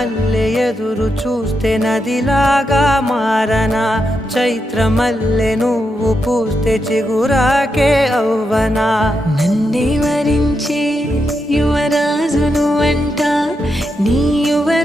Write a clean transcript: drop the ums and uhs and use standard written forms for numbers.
మల్లె ఎదురు చూస్తే నదిలాగా మారనా, చైత్రమల్లె నువ్వు పూస్తే చిగురాకే అవ్వనా. నన్నే వరించే యువరాజును అంట నీ యువ